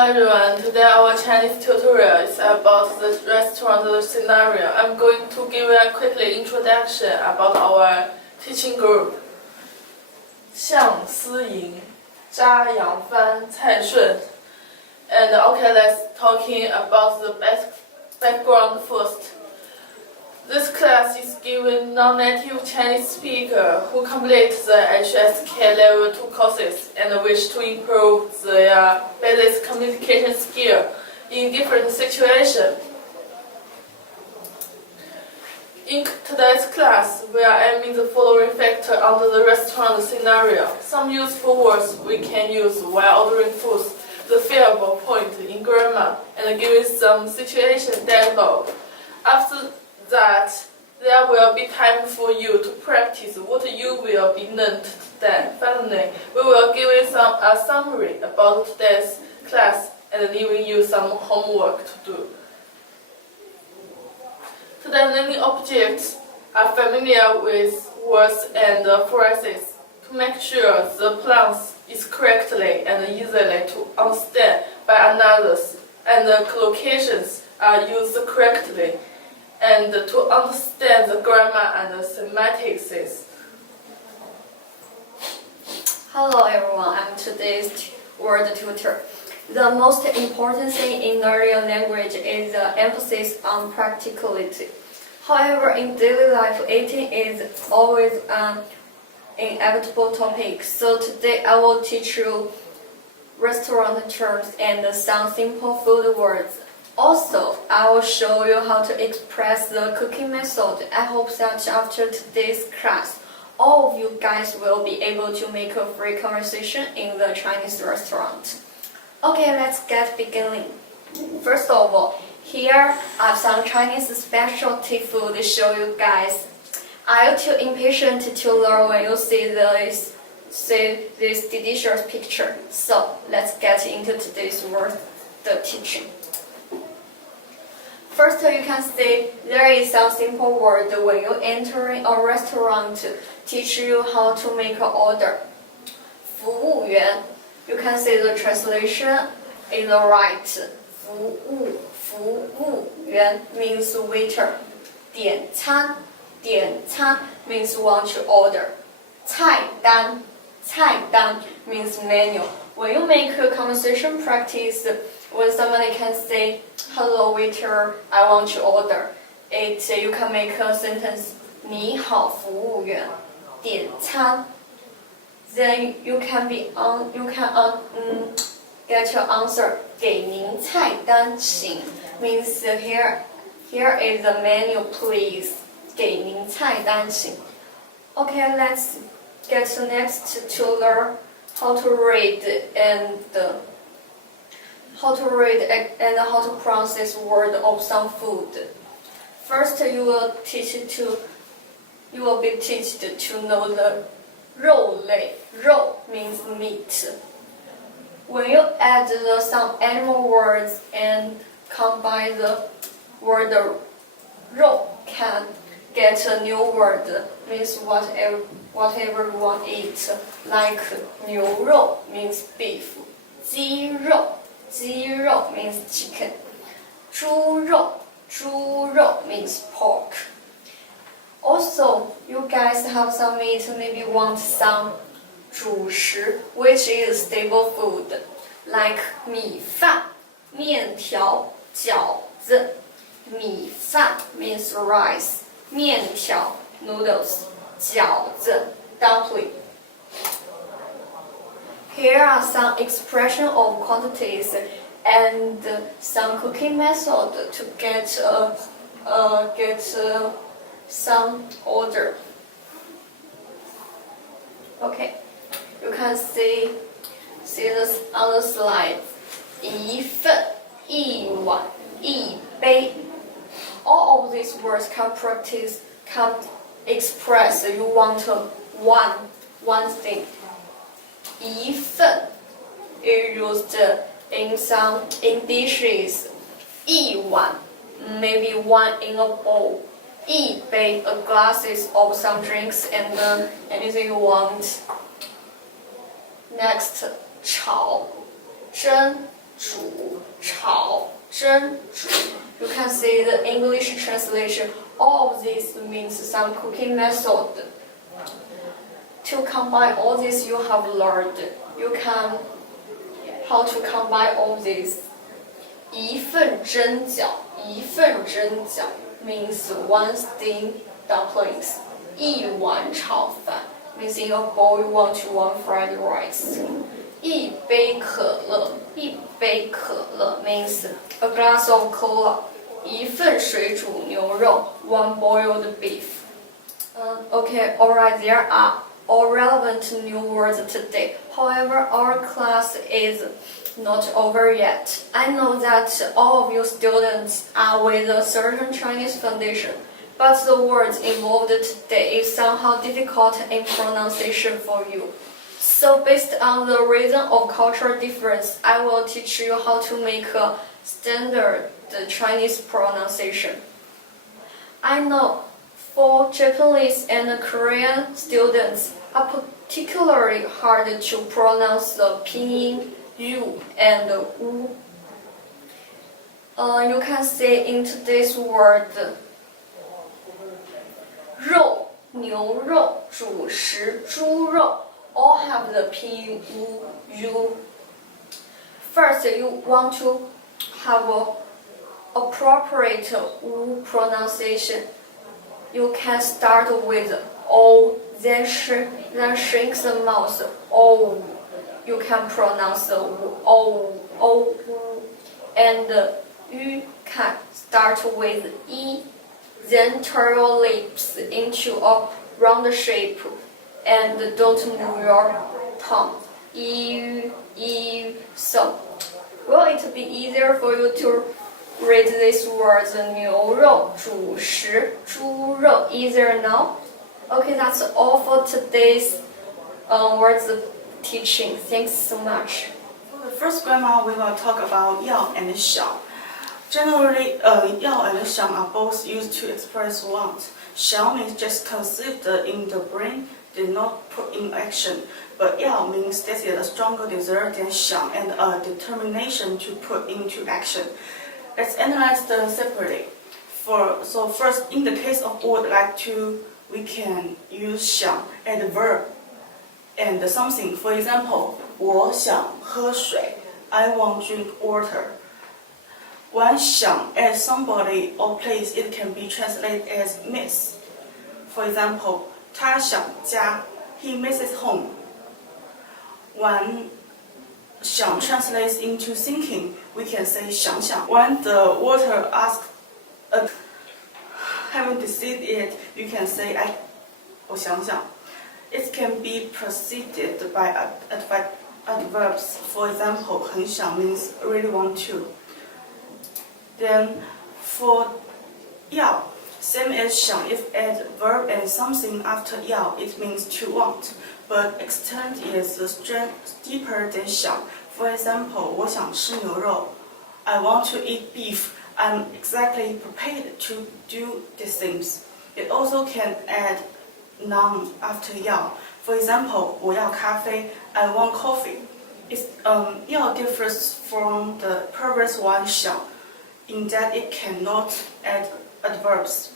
everyone, today our Chinese tutorial is about the restaurant scenario. I'm going to give you a quick introduction about our teaching group. 向思莹、扎养帆、蔡顺. And okay, let's talking about the background first. This class is given non-native Chinese speaker who complete the HSK Level 2 courses and wish to improve their basic communication skill in different situations. In today's class, we are aiming the following factor under the restaurant scenario. Some useful words we can use while ordering food, the favorable point in grammar, and giving some situation dialogue. After that, there will be time for you to practice what you will be learned today. Finally, we will give you a summary about today's class and leaving you some homework to do. Today's learning objects are familiar with words and phrases to make sure the plans is correctly and easily to understand by others, and the collocations are used correctly, and to understand the grammar and the semantics. Hello everyone, I'm today's word tutor. The most important thing in learning language is the emphasis on practicality. However, in daily life, eating is always an inevitable topic. So today I will teach you restaurant terms and some simple food words. Also, I will show you how to express the cooking method. I hope that after today's class, all of you guys will be able to make a free conversation in the Chinese restaurant. Okay, let's get beginning. First of all, here are some Chinese specialty food to show you guys. Are you too impatient to learn when you see this delicious picture? So let's get into today's word, the teaching. First, you can see there is some simple word when you enter a restaurant to teach you how to make an order. 服务员. You can see the translation is right. 服务员 means waiter. 点餐 means want to order. 菜单 means menu. When you make a conversation practice, when somebody can say, "Hello waiter, I want to order," you can make a sentence, 你好服务员点餐. Then you can get your answer, 给您菜单请 means here is the menu please. 给您菜单请. Okay, let's get next to learn how to read and how to pronounce this word of some food. First, you will be taught to know the 肉类. 肉 means meat. When you add some animal words and combine the word 肉 can get a new word, means whatever you want to eat. Like 牛肉 means beef. 鸡肉 means chicken. 猪肉 means pork. Also, you guys have some meat, maybe want some 主食, which is stable food, like 米饭, 面条, 饺子. 米饭 means rice, 面条 noodles, 饺子 dumpling. Here are some expression of quantities and some cooking method to get some order. Okay, you can see this on the slide. 一份, 一碗, 一杯. All of these words can express you want one thing. 一份 is used in dishes. 一碗 maybe one in a bowl. 一杯 a glasses of some drinks and anything you want. Next, 炒蒸煮、炒、蒸、煮. You can see the English translation. All of this means some cooking method. To combine all this you have learned. You can how to combine all this. 一份蒸饺means one steamed dumplings. 一碗炒饭 means in a bowl you want to one fried rice. 一杯可乐 means a glass of cola. 一份水煮牛肉 one boiled beef. Okay, alright, there are all relevant new words today. However, our class is not over yet. I know that all of you students are with a certain Chinese foundation, but the words involved today is somehow difficult in pronunciation for you. So based on the reason of cultural difference, I will teach you how to make a standard Chinese pronunciation. I know for Japanese and Korean students are particularly hard to pronounce the pinyin, yu, and wu. You can see in today's word 肉、牛肉、主食、猪肉 all have the pinyin, wu, yu. First, you want to have a appropriate wu pronunciation. You can start with o, then shrink the mouth. O. You can pronounce the o, and you can start with e, then turn your lips into a round shape, and don't move your tongue. E. So, will it be easier for you to read these words 牛肉、主食、猪肉 easier now? Okay, that's all for today's words teaching. Thanks so much. For the first grammar, we will talk about 要 and 小. Generally, 要 and 小 are both used to express want. 小 means just conceived in the brain, did not put in action. But 要 means stated a stronger desire than 想 and a determination to put into action. Let's analyze them separately. So first, in the case of would like to, we can use 想 and verb and something. For example, 我想喝水 I want drink water. When 想 add somebody or place, it can be translated as miss. For example, 他想家 he misses home. When 想 translates into thinking, we can say 想想. When the water asks, haven't deceived it, you can say 我想想. It can be preceded by adverbs. For example, 很想 means really want to. Then for 要, same as 想, if add verb and something after 要, it means to want. But extent is deeper than 想. For example, 我想吃牛肉 I want to eat beef. I'm exactly prepared to do these things. It also can add noun after 要. For example, 我要咖啡 I want coffee.要differs from the previous one 想 in that it cannot add adverbs.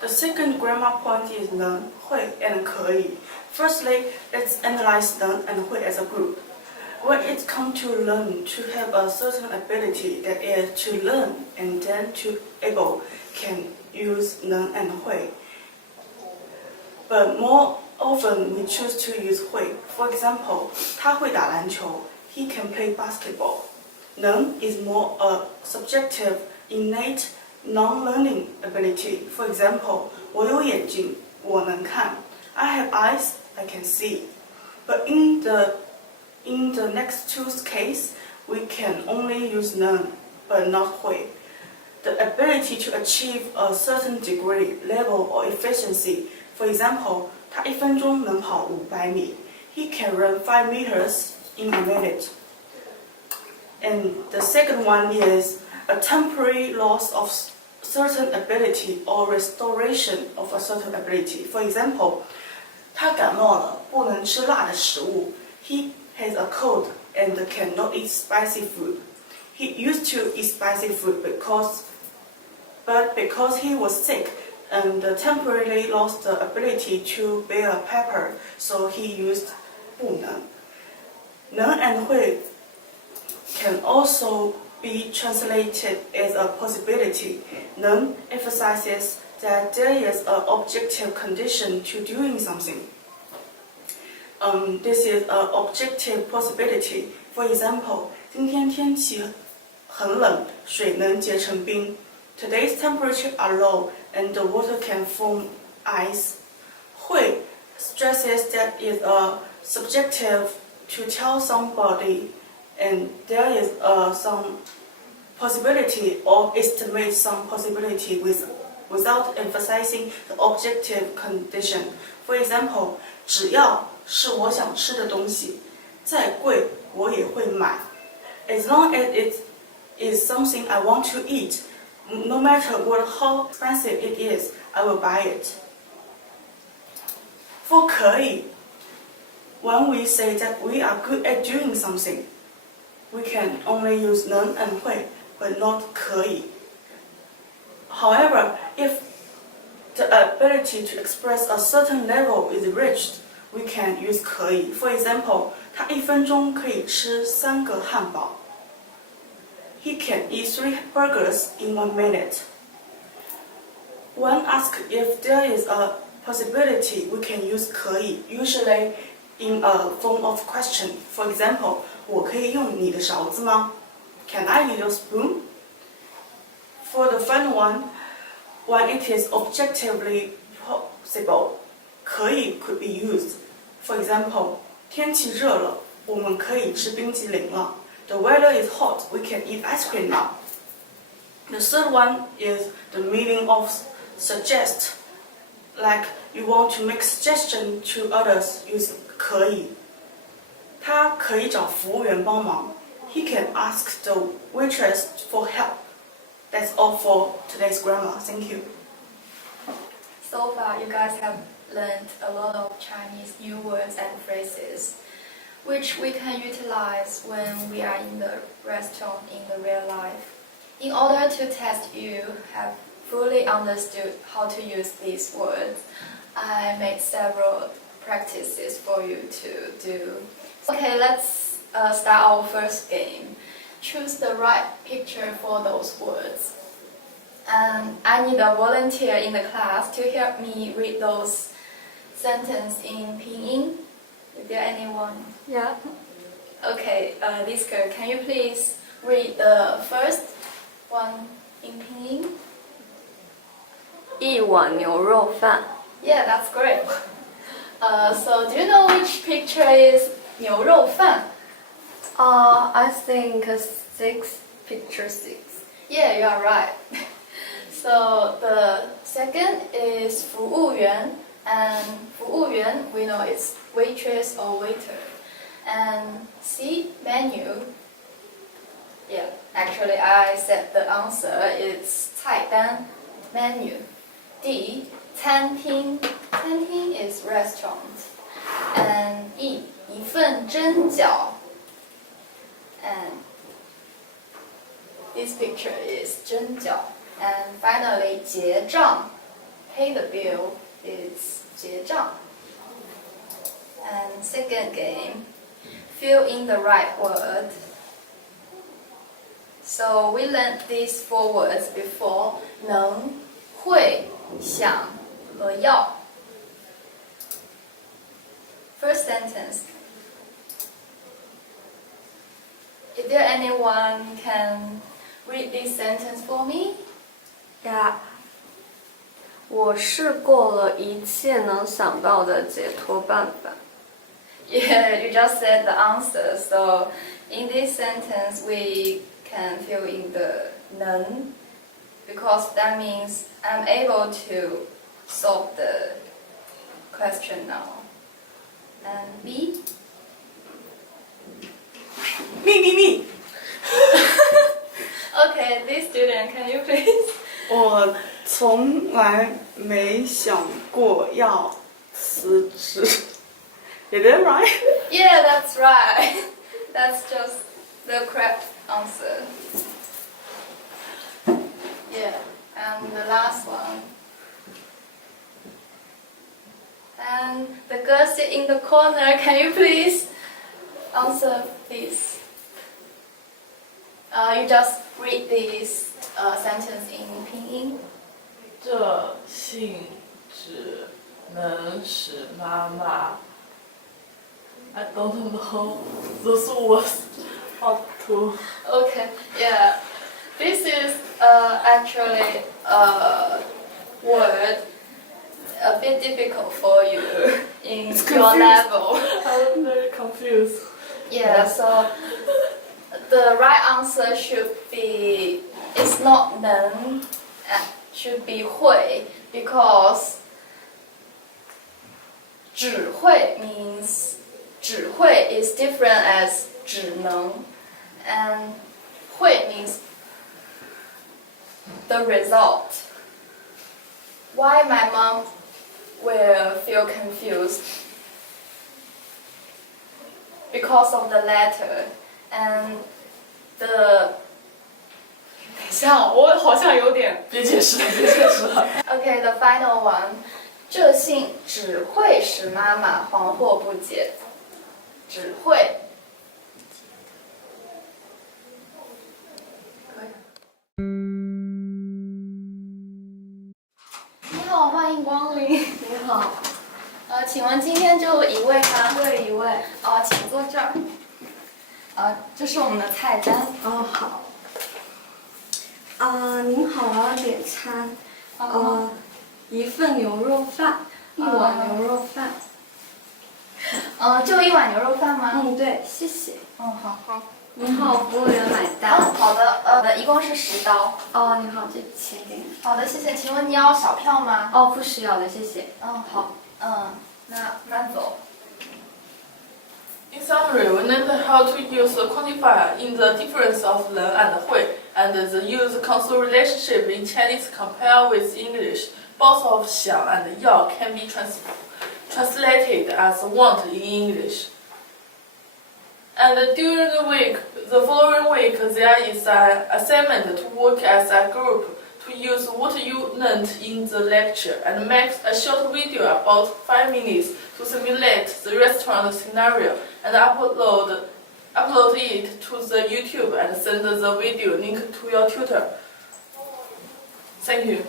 The second grammar point is 能, 会 and 可以. Firstly, let's analyze 能 and 会 as a group. When it comes to learn, to have a certain ability, that is to learn and then to able, can use 能 and 会. But more often we choose to use 会. For example, 他会打篮球 he can play basketball. 能 is more a subjective, innate, non-learning ability. For example, 我有眼睛我能看 I have eyes, I can see. But in the next two case, we can only use 能 but not 会. The ability to achieve a certain degree, level, or efficiency. For example, 他1分钟能跑500米 he can run 5 meters in a minute. And the second one is a temporary loss of certain ability or restoration of a certain ability. For example, 他感冒了不能吃辣的食物 he has a cold and cannot eat spicy food. He used to eat spicy food because he was sick and temporarily lost the ability to bear pepper, so he used 不能. 能 and 会 can also be translated as a possibility. 能 emphasizes that there is an objective condition to doing something. This is an objective possibility. For example, 今天天气很冷，水能结成冰。Today's temperatures are low and the water can form ice. 会 stresses that it is subjective to tell somebody and there is some possibility or estimate some possibility without emphasizing the objective condition. For example, 只要是我想吃的东西，再贵我也会买。As long as it is something I want to eat, no matter how expensive it is, I will buy it. For 可以 when we say that we are good at doing something, we can only use 能 and 会 but not 可以. However, if the ability to express a certain level is reached, we can use 可以. For example, 他1分钟可以吃3个汉堡. He can eat 3 burgers in 1 minute. When asked if there is a possibility, we can use 可以, usually in a form of question. For example, 我可以用你的勺子吗? Can I use your spoon? For the final one, when it is objectively possible, 可以 could be used. For example, 天气热了，我们可以吃冰激凌了。The weather is hot, we can eat ice cream now. The third one is the meaning of suggest. Like you want to make suggestion to others, use 可以. 他可以找服务员帮忙. He can ask the waitress for help. That's all for today's grammar. Thank you. So far, you guys have learned a lot of Chinese new words and phrases, which we can utilize when we are in the restaurant in the real life. In order to test you have fully understood how to use these words, I made several practices for you to do. Okay, let's start our first game. Choose the right picture for those words. And I need a volunteer in the class to help me read those sentences in pinyin. Is there anyone? Yeah. Okay, this girl, can you please read the first one in pinyin? 一碗牛肉饭. Yeah, that's great. So do you know which picture is 牛肉饭? I think picture 6. Yeah, you are right. So the second is 服务员, and 服务员 we know it's waitress or waiter. And C, menu. Yeah, actually I said the answer is 菜单, menu. D, 餐厅. 餐厅 is restaurant. And E, 一份蒸饺. And this picture is 蒸饺. And finally, 结账, pay the bill, is 结账. And second game, fill in the right word. So we learned these 4 words before: 能, 会, 想, 和要. First sentence. Is there anyone can read this sentence for me? Yeah. 我试过了一切能想到的解脱办法. Yeah, you just said the answer. So in this sentence, we can fill in the 能, because that means I'm able to solve the question now. And B? Me. Okay, this student, can you please? 我从来没想过要辞职。Is that right? Yeah, that's right. That's just the correct answer. sit in the corner. Can you please answer this? You just read this sentence in pinyin. 这信只能使妈妈。I don't know those words how to. Okay, yeah. This is actually a word a bit difficult for you in your level. I'm very confused. Yeah, so the right answer should be, it's not 能, should be 会, because 只会 means 只会 is different as 只能, and 会 means the result. Why my mom will feel confused? Because of the letter and the 等一下，我好像有点别解释了，别解释了。Okay, the final one. 这信只会使妈妈惶惑不解。只会。你好，欢迎光临。你好，请问今天就一位吗？对一位。请坐这儿。这是我们的菜单。哦，好。您好，我要点餐。一份牛肉饭，一碗牛肉饭。就一碗牛肉饭吗？嗯，对，谢谢。好。您好，服务员买单。好的，一共是10刀。你好，这钱给你。好的，谢谢。请问你要小票吗？不需要的，谢谢。好。那慢走。In summary, we learned how to use a quantifier in the difference of 能 and 会, and the use-console relationship in Chinese compared with English. Both of 想 and 要 can be translated as want in English. And during the following week, there is an assignment to work as a group to use what you learned in the lecture and make a short video about 5 minutes to simulate the restaurant scenario and upload it to the YouTube and send the video link to your tutor. Thank you.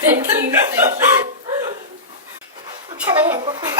Thank you. 唱的有点过分了。